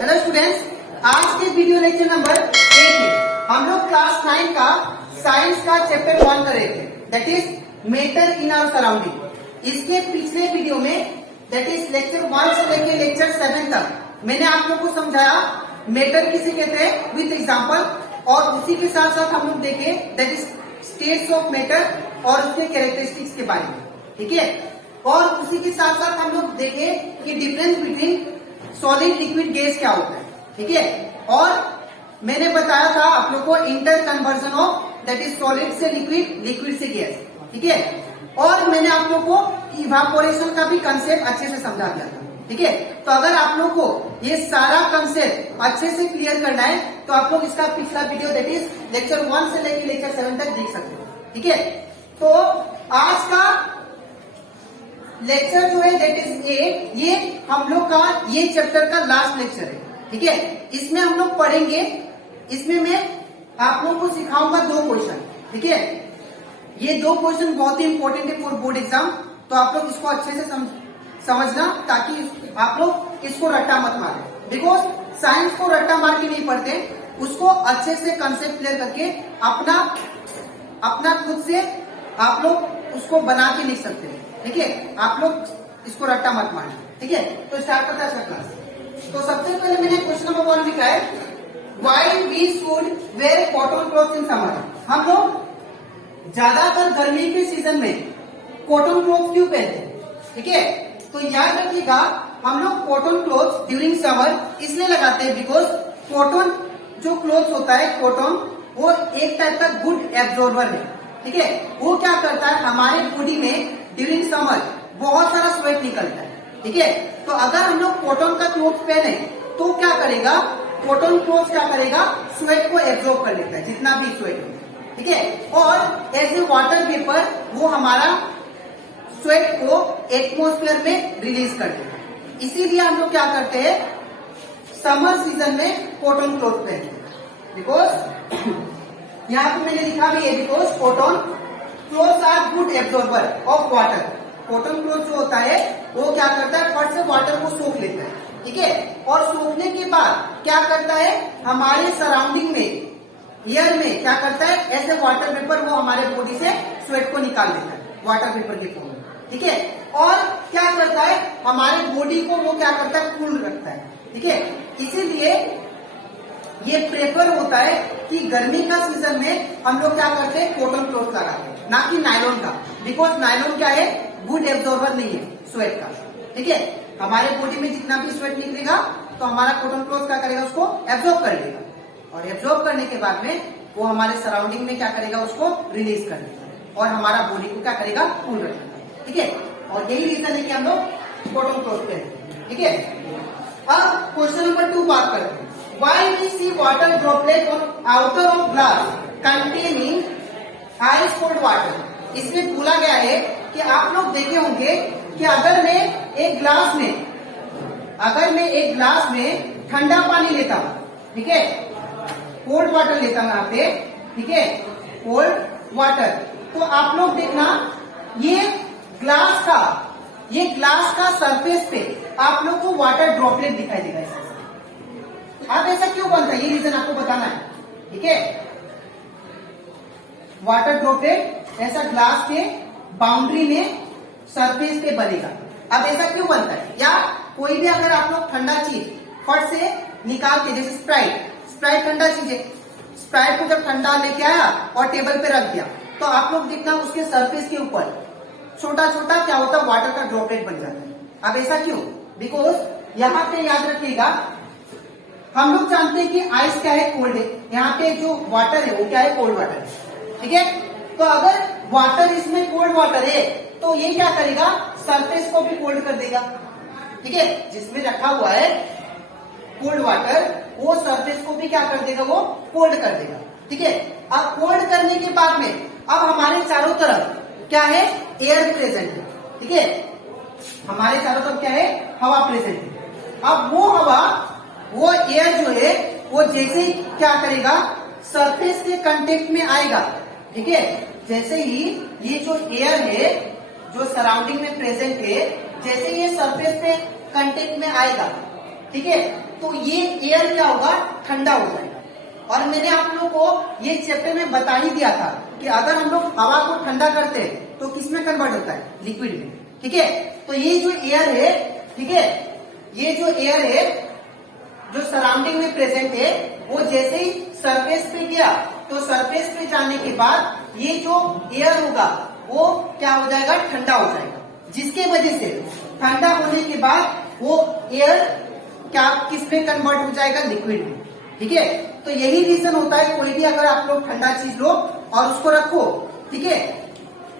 Hello students, आज के video lecture number 8 में हम लोग क्लास 9 का साइंस का चैप्टर 1 कर रहे थे, that is matter in our surrounding. इसके पिछले वीडियो में दैट इज लेक्चर 1 से लेकर लेक्चर 7 तक मैंने आप लोग को समझाया मैटर किसे कहते हैं विद एग्जांपल, और उसी के साथ साथ हम लोग देखे that is states of matter और उसके कैरेक्टरिस्टिक्स के बारे में, ठीक है। और उसी के साथ साथ हम लोग देखे कि difference between solid liquid gas क्या होता है, ठीक है। और मैंने बताया था आप लोग को inter conversion of that is solid से लिक्विड, लिक्विड से गैस, ठीक है। और मैंने आप लोग को इवापोरेशन का भी कंसेप्ट अच्छे से समझा दिया था, ठीक है। तो अगर आप लोग को ये सारा कंसेप्ट अच्छे से क्लियर करना है तो आप लोग इसका पिछला वीडियो दैट इज लेक्चर 1 से लेकर लेक्चर 7 तक देख सकते हो, ठीक है। तो आज का लेक्चर जो है दैट इज 8, ये हम लोग का ये चैप्टर का लास्ट लेक्चर है, ठीक है। इसमें हम लोग पढ़ेंगे, इसमें मैं आप लोग को सिखाऊंगा 2 क्वेश्चन, ठीक है। ये 2 क्वेश्चन बहुत ही इंपॉर्टेंट है फॉर बोर्ड एग्जाम, तो आप लोग इसको अच्छे से समझना ताकि आप लोग इसको रट्टा मत मारे, बिकॉज साइंस को रट्टा मार के नहीं पढ़ते, उसको अच्छे से कंसेप्ट क्लियर करके अपना खुद से आप लोग उसको बना के लिख सकते हैं, ठीक है। आप लोग इसको रट्टा मत मारना, ठीक है। तो स्टार्ट करते हैं क्लास। तो सबसे पहले मैंने क्वेश्चन नंबर 1 लिखा है, why we should wear cotton clothes in summer. हम लोग ज्यादातर गर्मी के सीजन में कॉटन क्लॉथ क्यों पहनते हैं, ठीक है। तो याद रखिएगा, हम लोग कॉटन क्लॉथ ड्यूरिंग समर इसलिए लगाते हैं बिकॉज कॉटन जो क्लॉथ होता है, कॉटन वो एक टाइप का गुड एब्जॉर्बर है, ठीक है। वो क्या करता है, हमारे बॉडी में ड्यूरिंग समर बहुत सारा स्वेट निकलता है, ठीक है। तो अगर हम लोग कॉटन का क्लॉथ पहने तो क्या करेगा, कॉटन क्लॉथ क्या करेगा, स्वेट को एब्जॉर्ब कर लेता है, जितना भी स्वेट होता है, ठीक है। और एज ए वाटर वेपर वो हमारा स्वेट को एटमॉस्फेयर में रिलीज कर देता है। इसीलिए हम लोग क्या करते हैं, समर सीजन में कॉटन क्लॉथ पहनते हैं, बिकॉज यहाँ पे मैंने लिखा भी है, because cotton clothes are good absorber of water. Cotton cloth जो होता है वो क्या करता है, फट से वाटर को सोख लेता है, ठीक है। और सोखने के बाद क्या करता है, हमारे सराउंडिंग में एयर में क्या करता है, ऐसे वाटर वेपर वो हमारे बॉडी से स्वेट को निकाल देता है वाटर वेपर के फॉर्म में, ठीक है। और क्या करता है, हमारे बॉडी को वो क्या करता है, कूल रखता है, ठीक है। इसीलिए ये प्रेफर होता है कि गर्मी का सीजन में हम लोग क्या करते हैं, कॉटन क्लॉथ लगाते हैं, ना कि नायलॉन का, बिकॉज नायलॉन क्या है, गुड एब्जॉर्बर नहीं है स्वेट का, ठीक है। हमारे बॉडी में जितना भी स्वेट निकलेगा तो हमारा कॉटन क्लॉथ क्या करेगा, उसको एब्जॉर्ब कर लेगा, और एब्जॉर्ब करने के बाद में वो हमारे सराउंडिंग में क्या करेगा, उसको रिलीज कर देगा और हमारा बॉडी को क्या करेगा, कूल रखेगा, ठीक है। और यही रीजन है कि हम लोग कॉटन क्लॉथ पहनते हैं, ठीक है। अब क्वेश्चन नंबर 2 बात करते हैं, why we see water droplet on outer of glass containing ice cold water। इसमें बोला गया है कि आप लोग देखे होंगे कि अगर मैं एक ग्लास में ठंडा पानी लेता हूं, ठीक है, कोल्ड वाटर लेता हूं यहाँ पे, ठीक है, कोल्ड वाटर, तो आप लोग देखना ये ग्लास का सरफेस पे आप लोग को वाटर ड्रॉपलेट दिखाई देगा। अब ऐसा क्यों बनता है, ये रीजन आपको बताना है, ठीक है। वाटर ड्रॉपलेट ऐसा ग्लास के बाउंड्री में सरफेस पे बनेगा। अब ऐसा क्यों बनता है, या कोई भी अगर आप लोग ठंडा चीज फट से निकाल के, जैसे स्प्राइट ठंडा चीज है, स्प्राइट को जब ठंडा लेके आया और टेबल पे रख दिया तो आप लोग देखना उसके सरफेस के ऊपर छोटा छोटा क्या होता है, वाटर का ड्रॉपलेट बन जाता है। अब ऐसा क्यों, बिकॉज यहाँ पे याद रखिएगा, हम लोग जानते हैं कि आइस क्या है, कोल्ड है, यहाँ पे जो वाटर है वो क्या है, कोल्ड वाटर है, ठीक है। तो अगर वाटर इसमें कोल्ड वाटर है तो ये क्या करेगा, सरफेस को भी कोल्ड कर देगा, ठीक है। जिसमें रखा हुआ है कोल्ड वाटर वो सरफेस को भी क्या कर देगा, वो कोल्ड कर देगा, ठीक है। अब कोल्ड करने के बाद में अब हमारे चारों तरफ क्या है, एयर प्रेजेंट है, ठीक है। हमारे चारों तरफ क्या है, हवा प्रेजेंट है। अब वो एयर जो है वो जैसे ही क्या करेगा, सरफेस के कांटेक्ट में आएगा, ठीक है। जैसे ही ये जो एयर है जो सराउंडिंग में प्रेजेंट है, जैसे ये सरफेस पे कांटेक्ट में आएगा, ठीक है, तो ये एयर क्या होगा, ठंडा हो जाएगा। और मैंने आप लोगों को ये चैप्टर में बता ही दिया था कि अगर हम लोग हवा को ठंडा करते हैं तो किस में कन्वर्ट होता है, लिक्विड में। ठीक है, तो ये जो एयर है, ठीक है, ये जो एयर है जो सराउंडिंग में प्रेजेंट है, वो जैसे ही सरफेस पे गया तो सरफेस पे जाने के बाद ये जो एयर होगा वो क्या हो जाएगा, ठंडा हो जाएगा, जिसके वजह से ठंडा होने के बाद वो एयर क्या किस में कन्वर्ट हो जाएगा, लिक्विड में। ठीक है, तो यही रीजन होता है, कोई भी अगर आप लोग ठंडा चीज लो और उसको रखो, ठीक है,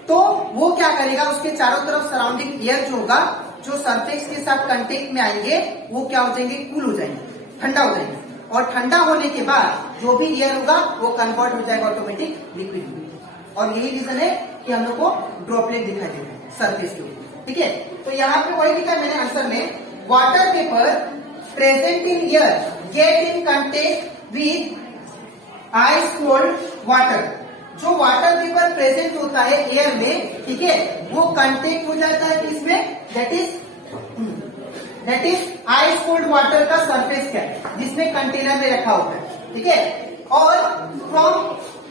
तो वो क्या करेगा, उसके चारों तरफ सराउंडिंग एयर जो होगा, जो सरफेस के साथ कांटेक्ट में आएंगे, वो क्या हो जाएंगे, कूल हो जाएंगे, ठंडा हो जाएंगे। और ठंडा होने के बाद जो भी एयर होगा वो कन्वर्ट हो जाएगा ऑटोमेटिक लिक्विड में। और यही रीजन है कि हम लोग को ड्रॉपलेट दिखाई देगा सरफेस के ऊपर। ठीक है, तो यहाँ पे वही लिखा है मैंने आंसर में, water vapour present in air get in contact with ice cold water. जो वाटर पेपर प्रेजेंट होता है एयर में, ठीक है, वो कांटेक्ट हो जाता है इसमें, that is ice cold water का सरफेस क्या है, जिसमें कंटेनर में रखा होता है। ठीक है, और फ्रॉम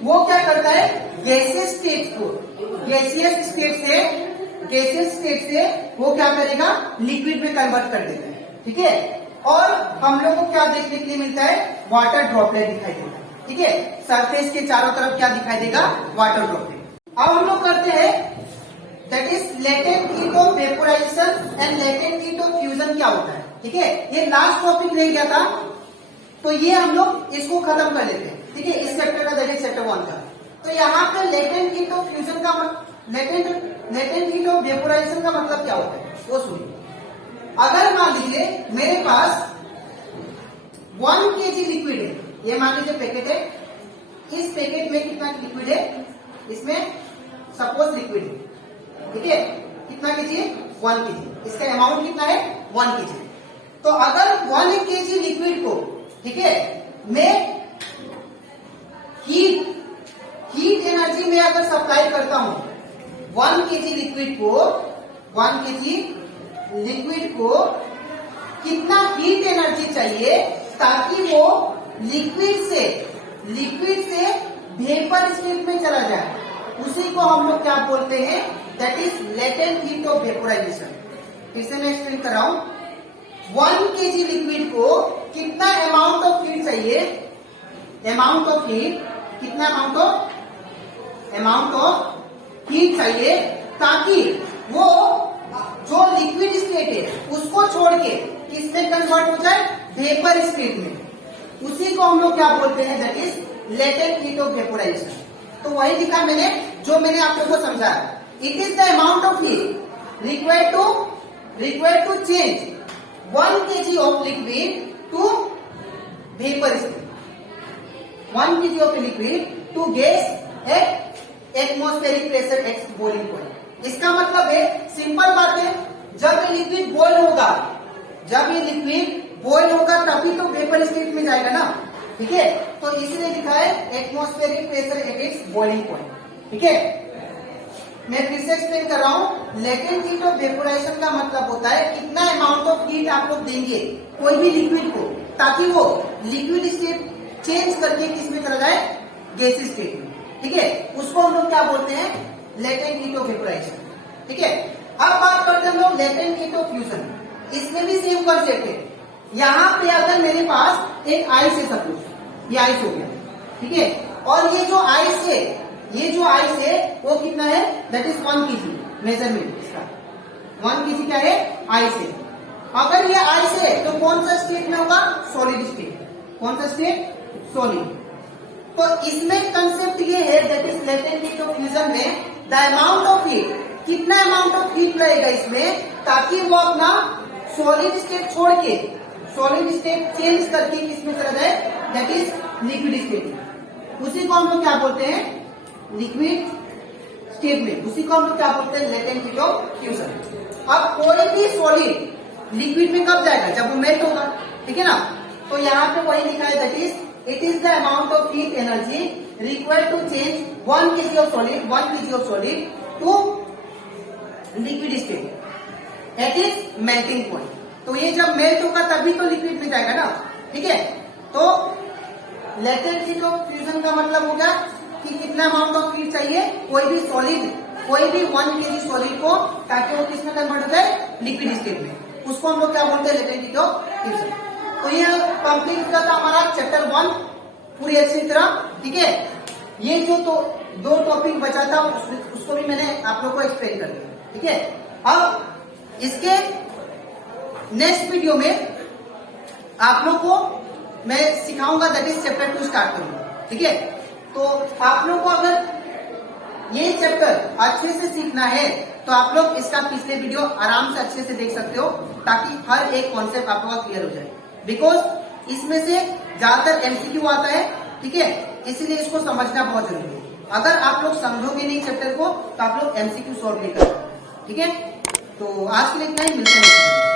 वो क्या करता है, गैसियस स्टेट को, गैसियस स्टेट से वो क्या करेगा, लिक्विड में कन्वर्ट कर देता है। ठीक है, और हम लोग को क्या देखने के लिए मिलता है, वाटर ड्रॉपलेट दिखाई देता है। ठीक है, सरफेस के चारों तरफ क्या दिखाई देगा, वाटर ड्रॉपलेट। अब हम लोग करते हैं that is latent heat of vaporisation and latent heat of fusion क्या होता है। ठीक है, ये लास्ट टॉपिक रह गया था, तो ये हम लोग इसको खत्म कर लेते हैं। ठीक है, इस चैप्टर का, दैट इज चैप्टर 1 का। तो यहाँ पे लेटेंट हीट ऑफ फ्यूजन का लेटेंट हीट ऑफ वेपोराइजेशन का मतलब क्या होता है, वो सुनिए। अगर मान लीजिए मेरे पास 1 kg लिक्विड है, ये मान लीजिए पैकेट है, इस पैकेट में कितना लिक्विड है, इसमें सपोज लिक्विड है, ठीक है, कितना केजी है, 1 kg, इसका अमाउंट कितना है, 1 kg। तो अगर 1 kg लिक्विड को, ठीक है, मैं हीट एनर्जी में अगर सप्लाई करता हूं, 1 kg लिक्विड को कितना हीट एनर्जी चाहिए ताकि वो लिक्विड से वेपर स्टेट में चला जाए, उसी को हम लोग क्या बोलते हैं, that is latent heat of vaporisation. फिर से मैं एक्सप्लेन कर रहा हूं, 1 kg लिक्विड को कितना अमाउंट ऑफ हीट चाहिए, कितना अमाउंट ऑफ हीट चाहिए ताकि वो जो लिक्विड स्टेट है उसको छोड़ के किसमें कन्वर्ट हो जाए, वेपर स्टेट में। उसी को हम लोग क्या बोलते हैं, that is latent heat of vaporisation. तो वही लिखा मैंने, जो मैंने आप लोगों को समझाया, it is the amount of heat required to change 1 kg of liquid to vapour state, 1 kg of liquid to gas at atmospheric pressure at boiling point. इसका मतलब है, सिंपल बात है, जब ये लिक्विड बॉयल होगा तभी तो वेपर स्टेट में जाएगा ना। ठीक है, तो इसलिए लिखा है atmospheric pressure at its boiling point. ठीक है, मैं फिर से एक्सप्लेन कर रहा हूं, लेटेंट हीट ऑफ वेपोराइजेशन का मतलब होता है कितना अमाउंट ऑफ हीट आप लोग देंगे कोई भी लिक्विड को, ताकि वो लिक्विड स्टेट चेंज करके किसमें चला जाए, गैस स्टेट में। ठीक है, उसको हम लोग क्या बोलते हैं, लेटेंट हीट ऑफ वेपोराइजेशन। ठीक है, अब बात करते हैं हम लोग लेटेंट हीट ऑफ फ्यूजन। इसमें भी सेम कंसेप्ट है। यहाँ पे अगर मेरे पास एक आइस है, सपोज ये आइस हो गया, ठीक है, और ये जो आइस है वो कितना है, दैट इज 1 kg मेजरमेंट, इसका 1 kg क्या है, आइस है। अगर ये आइस है तो कौन सा स्टेट में होगा, सॉलिड स्टेट। कौन सा स्टेट, सॉलिड। तो इसमें कंसेप्ट ये है, that is latent heat of fusion में द अमाउंट ऑफ हीट, कितना अमाउंट ऑफ हीट लगेगा इसमें ताकि वो अपना सॉलिड स्टेट छोड़ के सॉलिड स्टेट चेंज करके किसमें चला जाए, दैट इज लिक्विड स्टेट। उसी को हम लोग क्या बोलते हैं, लिक्विड स्टेट में, उसी को हम लोग क्या बोलते हैं, लेटेंट हीट ऑफ फ्यूजन। अब कोई भी सॉलिड लिक्विड में कब जाएगा, जब वो मेल्ट होगा। ठीक है ना, तो यहाँ पे वही लिखा है, that is it is the amount of heat energy required to change 1 kg of solid to liquid state at is melting point. तो तो ये जब मेल्ट होगा तभी तो लिक्विड में जाएगा ना, ठीक है। तो लेटेंट हीट ऑफ फ्यूजन का मतलब हो गया कि कितना अमाउंट ऑफ हीट चाहिए कोई भी 1 kg सॉलिड को, ताकि वो किसमें कन्वर्ट हो जाए, लिक्विड स्टेट में। उसको हम लोग क्या बोलते हैं, लेटेंट हीट ऑफ फ्यूजन। तो ये कंप्लीट हो जाता हमारा चैप्टर 1 पूरी अच्छी तरह, ठीक है। ये जो तो 2 टॉपिक बचा था उसको भी मैंने आप लोग को एक्सप्लेन कर दिया, ठीक है। अब इसके नेक्स्ट वीडियो में आप लोग को मैं सिखाऊंगा, दैट इज चैप्टर 2 स्टार्ट करूंगा, ठीक है। तो आप लोग को अगर ये चैप्टर अच्छे से सीखना है तो आप लोग इसका पिछले वीडियो आराम से अच्छे से देख सकते हो, ताकि हर एक कॉन्सेप्ट आप लोग का क्लियर हो जाए। बिकॉज इसमें से ज्यादातर एमसीक्यू आता है, ठीक है, इसीलिए इसको समझना बहुत जरूरी है। अगर आप लोग समझोगे नहीं चैप्टर को तो आप लोग एमसीक्यू सॉल्व नहीं कर, ठीक है। तो आज के लिए इतना ही, मिलते हैं।